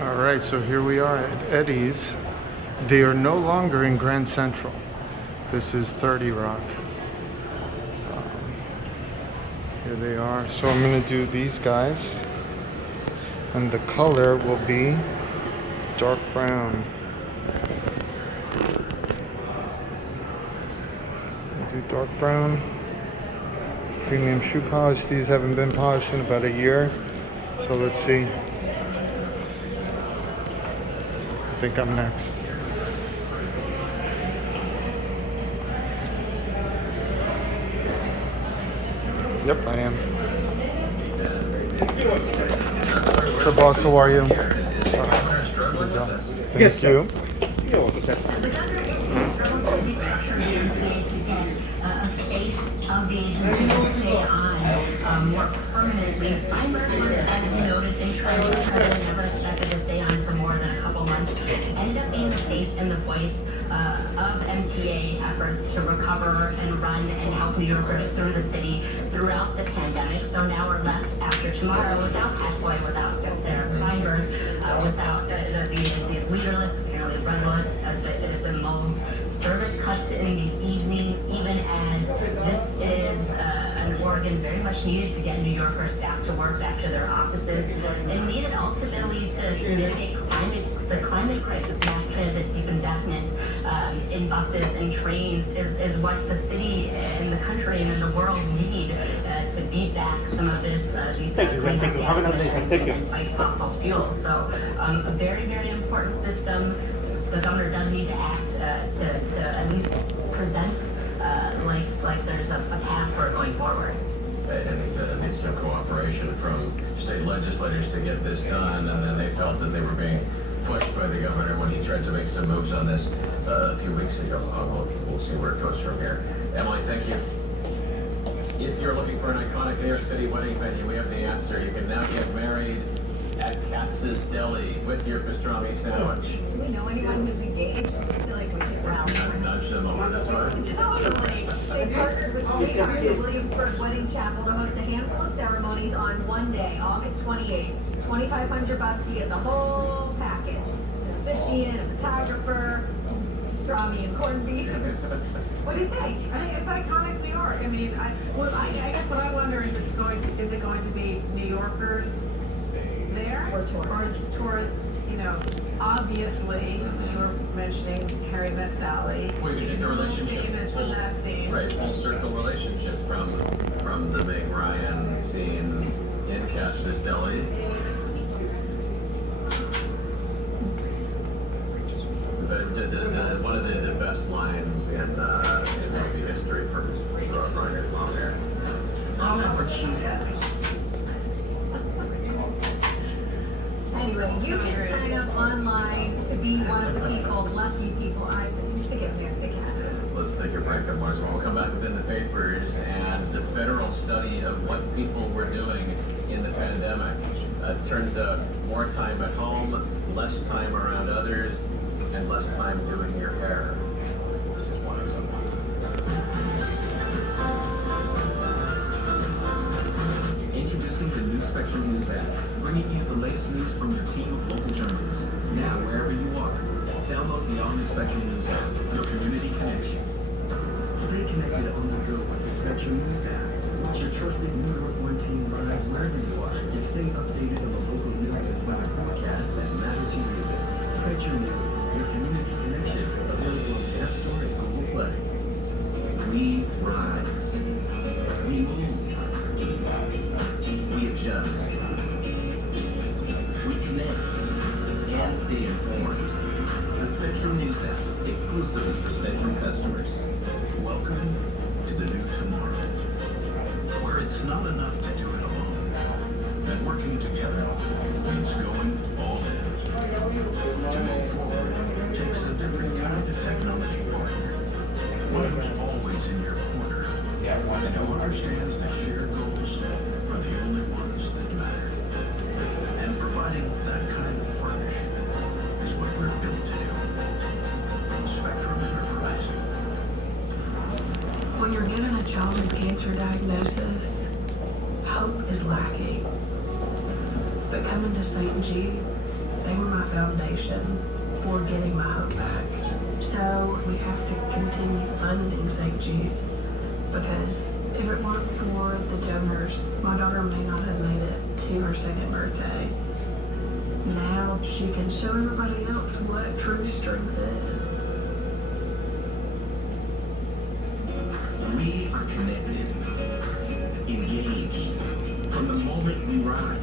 All right, so here we are at Eddie's. They are no longer in Grand Central. This is 30 Rock. Here they are. So I'm gonna do these guys, and the color will be dark brown. Do dark brown. Premium shoe polish. These haven't been polished in about a year. So let's see. I think I'm next. Yep, I am. What's up, boss? How are you? Thank you. More permanently. I'm as you noted, they tried to never expected to stay on for more than a couple months. Ended up being the face and the voice of MTA efforts to recover and run and help New Yorkers through the city throughout the pandemic. So now we're left after tomorrow without Cashboy, without Sarah Feinberg, without these leaderless, apparently rudderless, as the most service cuts in the evening, even as this is an organ very much needed to get New Yorkers back to work, back to their offices, and needed ultimately to mitigate the climate crisis. Mass transit deep investment in buses and trains is what the city and the country and the world need to beat back some of this and fight fossil fuels. So a very, very important system. The governor does need to act to at least present like there's a path for it going forward. And needs some cooperation from state legislators to get this done, and then they felt that they were being pushed by the governor when he tried to make some moves on this a few weeks ago. We'll see where it goes from here. Emily, thank you. If you're looking for an iconic New York City wedding venue, we have the answer. You can now get married at Katz's Deli with your pastrami sandwich. Do we know anyone who's engaged? I feel like we should rally. Nudge them over this way. Totally. They partnered with State Farm and Williamsburg Wedding Chapel to host a handful of ceremonies on one day, August 28th. $2,500 to get the whole package. Officiant, a photographer, pastrami and corned beef. What do you think? It's iconic New York. I mean, I guess what I wonder is is it going to be New Yorkers there? Or tourists. Or tourists, you know, obviously, you were mentioning Harry Met Sally. Well, you see the relationship, famous from that scene. right, full circle relationship from the Meg Ryan scene in Katz's Deli. But one of the best lines in movie history from Brian Long there. Oh, that's what she said. Anyway, you can sign up online to be one of the people, lucky people. I used to get married again. Let's take a break on Mars. We'll come back within the papers and the federal study of what people were doing in the pandemic. Turns out more time at home, less time around others, and less time doing your hair. This is one of them. Introducing the new Spectrum News app, bringing you the latest news from your team of local journalists. Now, wherever you are, download the all-new Spectrum News app, your community connection. Stay connected on the go with the Spectrum News app. Watch your trusted New York One team live wherever you are, and stay updated on the local news and weather forecasts that matter to you. Spectrum News, your community connection, available on the App Store and Google Play. We rise. We move. We adjust. We connect. And stay informed. The Spectrum News app, exclusively for Spectrum customers. Welcome to the new tomorrow, where it's not enough to do it alone. And working together means going all in. To move forward takes a different kind of technology partner. One who's always in your corner, and who understands that shared goals are the only ones that matter. And providing that kind of partnership is what we're built to do. Spectrum Enterprise. When you're given a childhood cancer diagnosis, hope is lacking. But coming to St. Jude They were my foundation for getting my hope back. So we have to continue funding St. Jude, because if it weren't for the donors, my daughter may not have made it to her second birthday. Now she can show everybody else what true strength is. We are connected, engaged. From the moment we rise,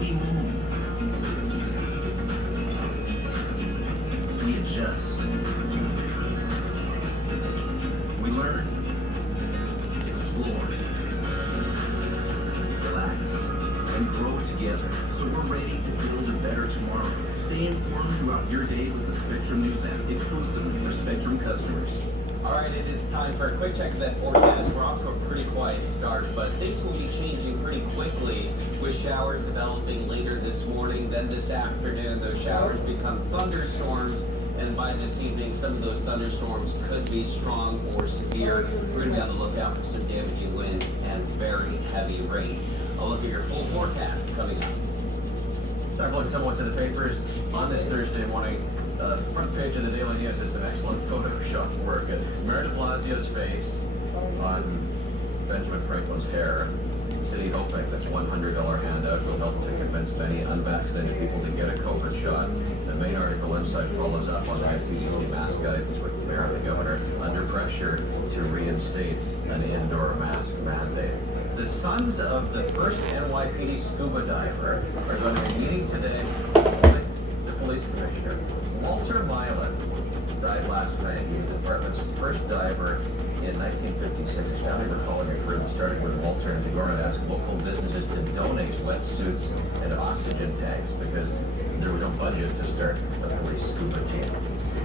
we move, we adjust, we learn, explore, relax, and grow together. So we're ready to build a better tomorrow. Stay informed throughout your day with the Spectrum News app, exclusively for Spectrum customers. All right, it is time for a quick check of that forecast. We're off to a pretty quiet start, but things will be changing pretty quickly with showers developing later this morning. Then this afternoon, those showers become thunderstorms, and by this evening, some of those thunderstorms could be strong or severe. We're going to be on the lookout for some damaging winds and very heavy rain. I'll look at your full forecast coming up. Time to look at some what's in the papers on this Thursday morning. Front page of the Daily News is some excellent Photoshop work at Mayor de Blasio's face on Benjamin Franklin's hair. The city hoping this $100 handout will help to convince many unvaccinated people to get a COVID shot. The main article inside follows up on the CDC mask guidance with the mayor and the governor under pressure to reinstate an indoor mask mandate. The sons of the first NYPD scuba diver are going to be meeting today with the police commissioner. Walter Milan died last May. He was the department's first diver in 1956. His family were calling a group starting with Walter, and the government asked local businesses to donate wetsuits and oxygen tanks because there was no budget to start a police scuba team.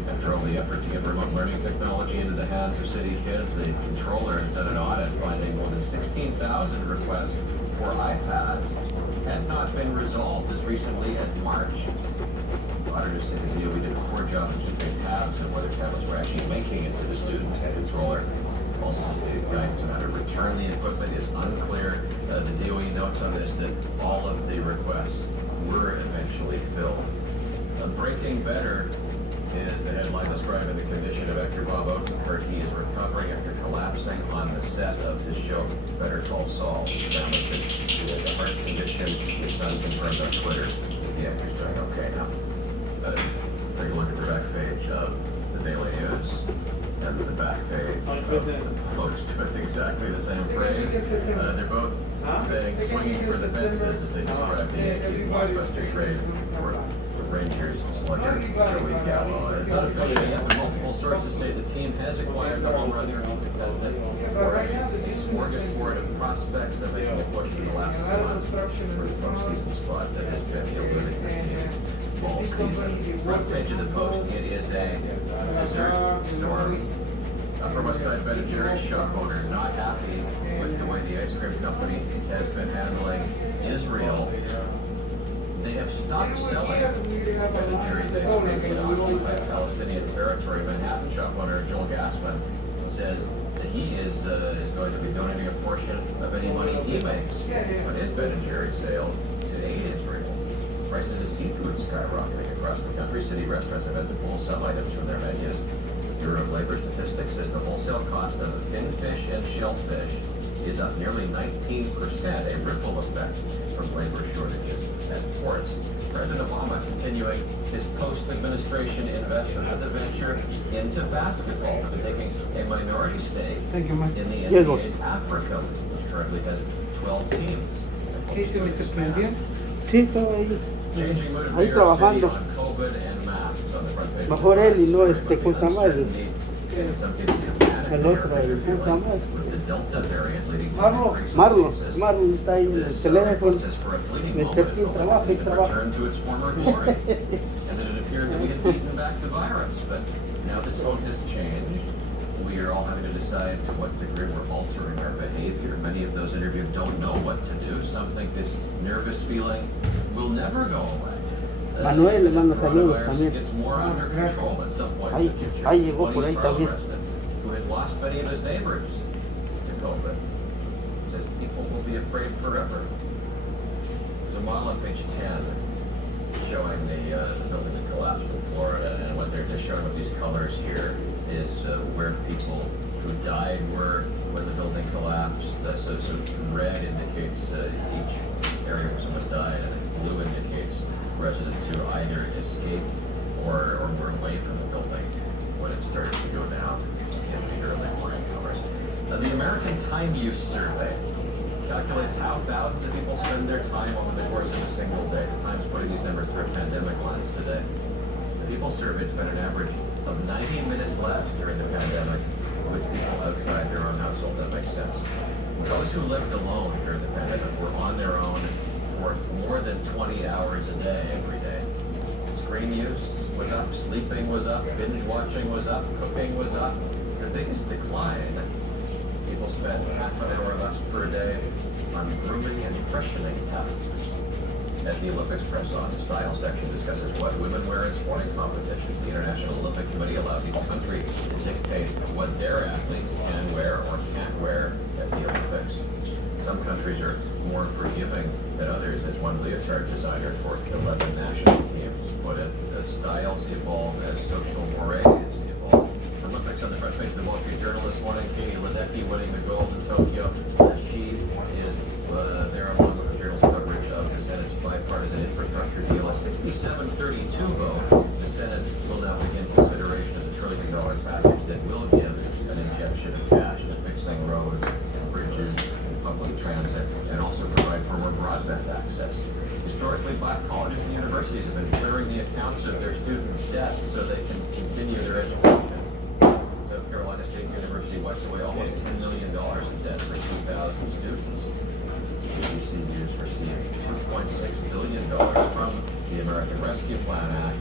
After all the effort to get remote learning technology into the hands of city kids, the controller has done an audit finding more than 16,000 requests for iPads had not been resolved as recently as March. Auditors say the DOE did a poor job of keeping tabs on whether tablets were actually making it to the students. The controller also stated guidance on how to return the equipment is unclear. The DOE notes on this that all of the requests were eventually filled. Breaking Better is the headline describing the condition of actor Bob Odenkirk. He is recovering after collapsing on the set of his show Better Call Saul. His family said he had a heart condition. His son confirmed on Twitter that the actor's doing okay now. Take a look at the back page of the Daily News and the back page of the Post with exactly the same phrase. They're both saying swinging for the fences as they describe the Yankees blockbuster trade for Rangers slugger Joey Gallo. It's not official yet, but multiple sources say the team has acquired the home run derby contestant for a smorgasbord of prospects that making a push in the last 2 months for the postseason spot that has been eluding the team all season. Front page of the Post, it is a dessert storm. Upper West Side Ben & Jerry's shop owner not happy with the way the ice cream company has been handling Israel. They have stopped selling Ben & Jerry's ice cream in occupied Palestinian territory. Manhattan shop owner Joel Gassman says that he is going to be donating a portion of any money he makes on his Ben & Jerry's sales to aid Israel. Prices of seafood skyrocketing across the country. City restaurants have had to pull some items from their menus. Bureau of Labor Statistics says the wholesale cost of finfish and shellfish is up nearly 19%, a ripple effect from labor shortages at ports. President Obama continuing his post-administration investment of the venture into basketball, taking a minority stake in the NBA's Africa, which currently has 12 teams. ¿Qué dice Mr. President? Sí, estaba ahí. Changing mood in Ahí New York City trabajando. on COVID and masks on the front page. Mejor él y no ¿cómo se llama? In some cases, panic El there, otro, ¿cómo se llama? with the Delta variant leading to Marlon, increased Marlon, cases. Marlon está ahí en el This teléfono. was for a fleeting Me moment, cerqué it trabajo y trabajo. returned to its former glory, and that it appeared that we had beaten back the virus. But now this vote has changed. We are all having to decide to what degree we're altering our behavior. Many of those interviewed don't know what to do. Some think this nervous feeling will never go away. Manuel, le mando saludos Coronavirus también. gets more under control at some point Ahí- in the future. ahí llegó por ahí One East Harlem también. resident who had lost many of his neighbors to COVID says people will be afraid forever. There's a model on page 10 the building that collapsed in Florida. And what they're just showing with these colors here is where people who died were when the building collapsed. So red indicates each area where someone died, and blue indicates residents who either escaped or were away from the building when it started to go down in the early morning hours. The American Time Use Survey calculates how thousands of people spend their time over the course of a single day. The Times putting these numbers through a pandemic lens today. The people surveyed spent an average of 90 minutes less during the pandemic with people outside their own household. That makes sense. Those who lived alone during the pandemic were on their own for more than 20 hours a day every day. Screen use was up, sleeping was up, binge watching was up, cooking was up. The biggest decline, people spent half an hour less per day on grooming and freshening tasks. At the Olympics press on, the style section discusses what women wear in sporting competitions. The International Olympic Committee allowed each country to dictate what their athletes can wear or can't wear at the Olympics. Some countries are more forgiving than others, as one leotard designer for 11 national teams put it. The styles evolve as social mores evolve. Olympics on the front page of the Wall Street Journal this morning. Katie Ledecky winning the gold in Tokyo. She is there along with the journal's coverage of the Senate's bipartisan infrastructure deal. A 67-32 vote. The Senate will now begin consideration of the $1 trillion package that will give an injection of cash to fixing roads, bridges, and public transit, and also provide for more broadband access. Historically, black colleges and universities have been clearing the accounts of their students' debt so they can continue their education. South Carolina State University wipes away almost $10 million in debt for 2,000 students. HBCUs received $2.6 billion from the American Rescue Plan Act,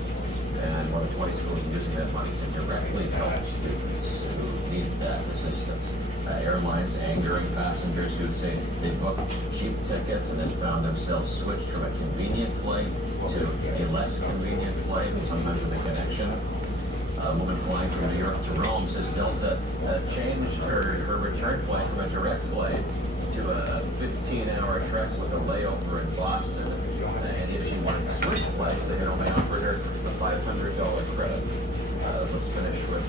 and more than 20 schools are using that money to directly help students who need that assistance. Airlines angering passengers who'd say they booked cheap tickets and then found themselves switched from a convenient flight to a less convenient flight, sometimes with a connection. A woman flying from New York to Rome says Delta changed her return flight from a direct flight to a 15-hour trek with a layover in Boston. And if she wanted to switch flights, they had only offered her a $500 credit. Let's finish with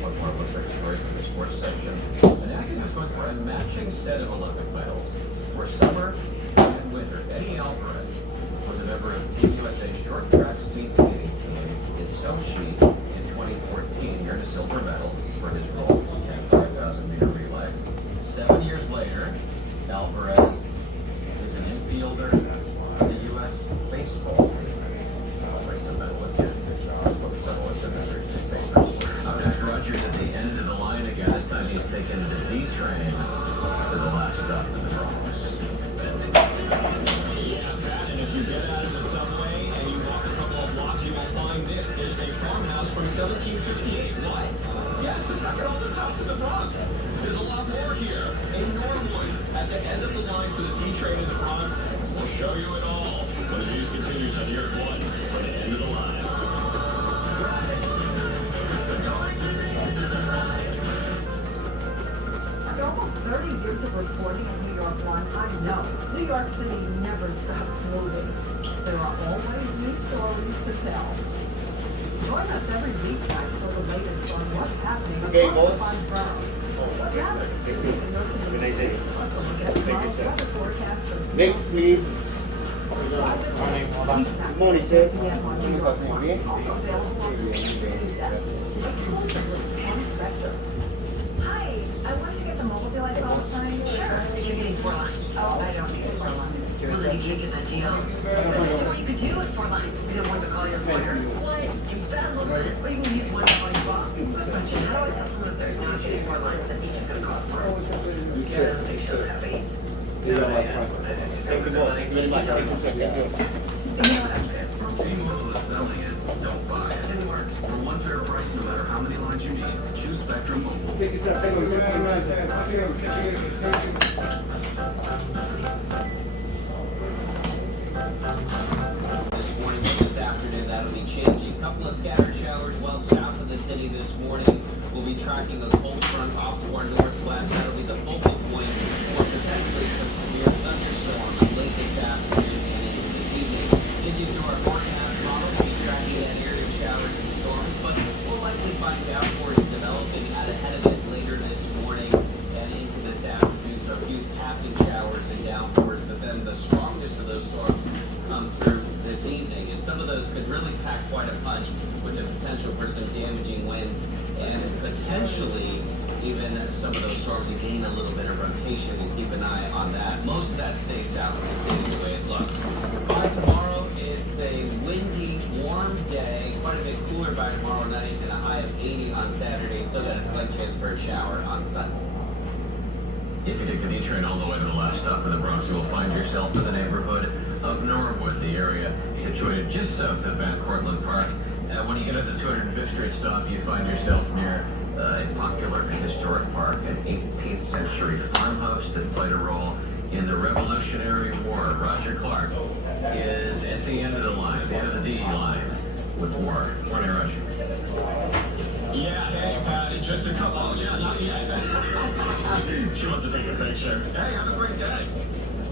one more Olympic story from the sports section. An activist went for a matching set of Olympic medals for summer and winter. Eddie Alvarez was a member of Team USA's short track speed skating team in Sochi in 2014. He earned a silver medal for his role in the 5,000-meter relay. 7 years later, Alvarez is an infielder for the U.S. baseball team. I'll bring the medal again. Dr. Rogers at the end of the line again. This time he's taken the D train to the last stop in the Bronx. Yeah, Pat, and if you get out of the subway and you walk a couple of blocks, you will find this. It is a farmhouse from 1758. What? Yes, the second oldest house in the Bronx. There's a lot more here. In Norwood, at the end of the line for the D train in the Bronx, we'll show you it all. When the news continues on Year 1 for the end of the line. After almost 30 years of reporting at New York One, I know New York City never stops moving. There are always new stories to tell. Join us every weeknight for the latest on what's happening across the five boroughs. What matters is the North City. Plus, we'll get tomorrow's weather forecast from Next, please. Good morning, sir. Also available on the news app. Inspector. Hi, I wanted to get the mobile deal I saw this morning. Sure. You're getting 4 lines. Oh, I don't need 4 lines. Well, then you can't get that deal. That's what you could do with 4 lines. You don't want to call your lawyer. What? You bet a little bit. Or you can use one to call your boss. Quick question. How do I tell someone if they're not getting 4 lines that each is going to cost more? Yeah, they should have it. Thank you very much. You know what? I'm good. T-Mobile is selling it. Don't buy it. Didn't work. For one fair price, no matter how many lines you need, choose Spectrum Mobile. This morning, this afternoon, that'll be changing. A couple of scattered showers well south of the city this morning. We'll be tracking a cold front off to our northwest. That'll be the focal point for potentially some severe thunderstorms late this afternoon and into the evening. Into our forecast model. this evening, and some of those could really pack quite a punch with the potential for some damaging winds and potentially even some of those storms to gain a little bit of rotation. We'll keep an eye on that. Most of that stays south of the city the way it looks. By tomorrow, it's a windy, warm day, quite a bit cooler by tomorrow night, and a high of 80 on Saturday. Still got a slight chance for a shower on Sunday. If you take the D train all the way to the last stop in the Bronx, you will find yourself in the neighborhood of Norwood, the area situated just south of Van Cortlandt Park. When you get at the 205th Street stop, you find yourself near a popular and historic park, an 18th century farmhouse that played a role in the Revolutionary War. Roger Clark is at the end of the line, at the end of the D line with war. Morning, Roger. Yeah, hey, Patty, just a couple. Oh, yeah, not yet. She wants to take a picture. Hey, have a great day.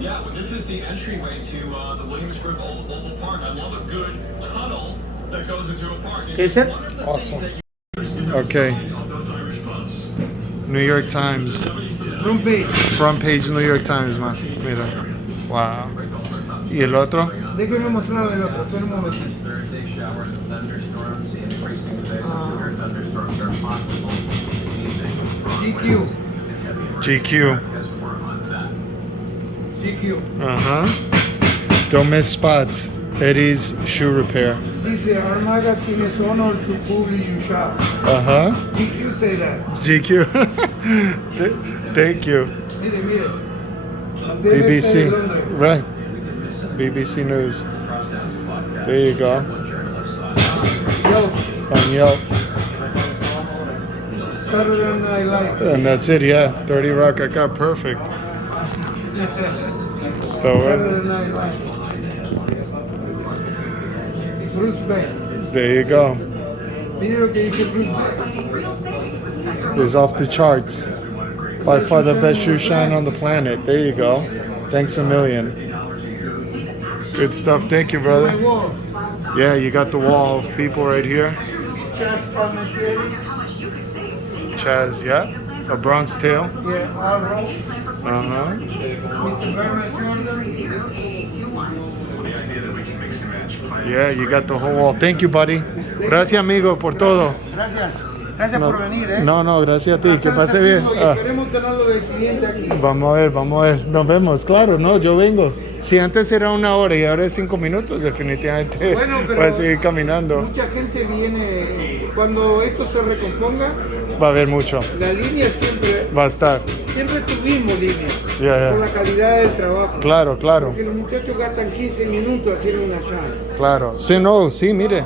Yeah, well, this is the entryway to the Williamsburg Oval Park. I love a good tunnel that goes into a park. ¿Qué es eso? Awesome. Okay. New York Times. Front page New York Times, man. Mira. Wow. ¿Y el otro? Déjame mostrar el otro. Espera un momento. Thursday, showers and thunderstorms, increasing the basis severe thunderstorms are possible this evening. GQ. GQ. Has more on that. GQ. Uh-huh. Don't miss spots. Eddie's Shoe Repair. Dice, our magazine is honored to publish your shop. Uh-huh. GQ say that. GQ. Thank you. Mire, mire. BBC. Right. BBC News. There you go. Yelp. On Yelp. Saturday Night Live. And that's it, yeah. 30 Rock, I got perfect. Saturday Night Live. Bruce Bank. There you go. Mire lo que dice Bruce Bank. It's off the charts. By far the best shoe shine on the planet. There you go. Thanks a million. Good stuff. Thank you, brother. Yeah, you got the wall of people right here. Chaz, yeah. A Bronx Tale. Yeah, all right. Uh-huh. Mr. Bernard Jordan. Yeah, you got the whole wall. Thank you, buddy. Gracias, amigo, por todo. Gracias. Gracias por venir, ¿eh? No, gracias a ti. Que pase bien. Ah. Queremos tenerlo de cliente aquí. Vamos a ver. Nos vemos. Claro, no, yo vengo. Si antes era 1 hora y ahora es 5 minutos, definitivamente Bueno, pero voy a seguir caminando. mucha gente viene. Cuando esto se recomponga, Va a haber mucho. la línea siempre tuvimos línea. Ya. Por la calidad del trabajo. Claro. Porque los muchachos gastan 15 minutos haciendo una shine. Claro. Sí, mire.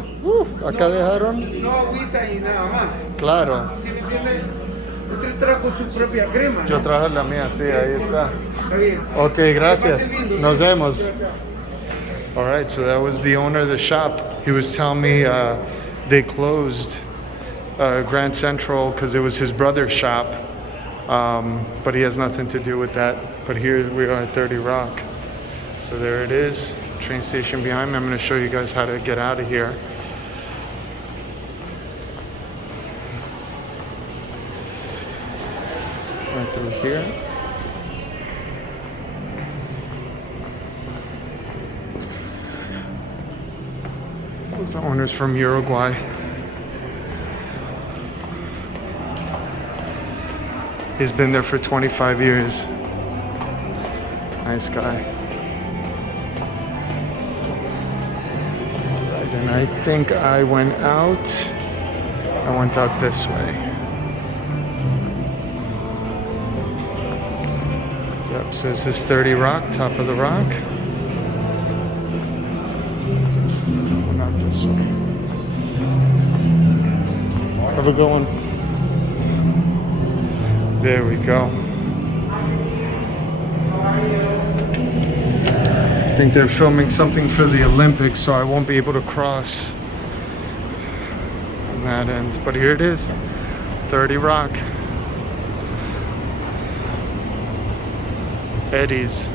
Acá dejaron. No agüita y nada más. Claro. ¿Sí me entiende? Usted trajo su propia crema, ¿no? Yo traje la mía, sí, ahí está. Está bien. Ok, gracias. Que pasen lindo, Nos sí. vemos. Chao, chao. All right, so that was the owner of the shop. He was telling me they closed Grand Central because it was his brother's shop, but he has nothing to do with that. But here we are at 30 Rock. So there it is, train station behind me. I'm going to show you guys how to get out of here. Right through here. The owner's from Uruguay. He's been there for 25 years. Nice guy. Right, and I think I went out this way. Yep, so this is 30 Rock, top of the rock. Not this way. Have a good one. There we go. I think they're filming something for the Olympics, so I won't be able to cross on that end. But here it is, 30 Rock. Eddie's.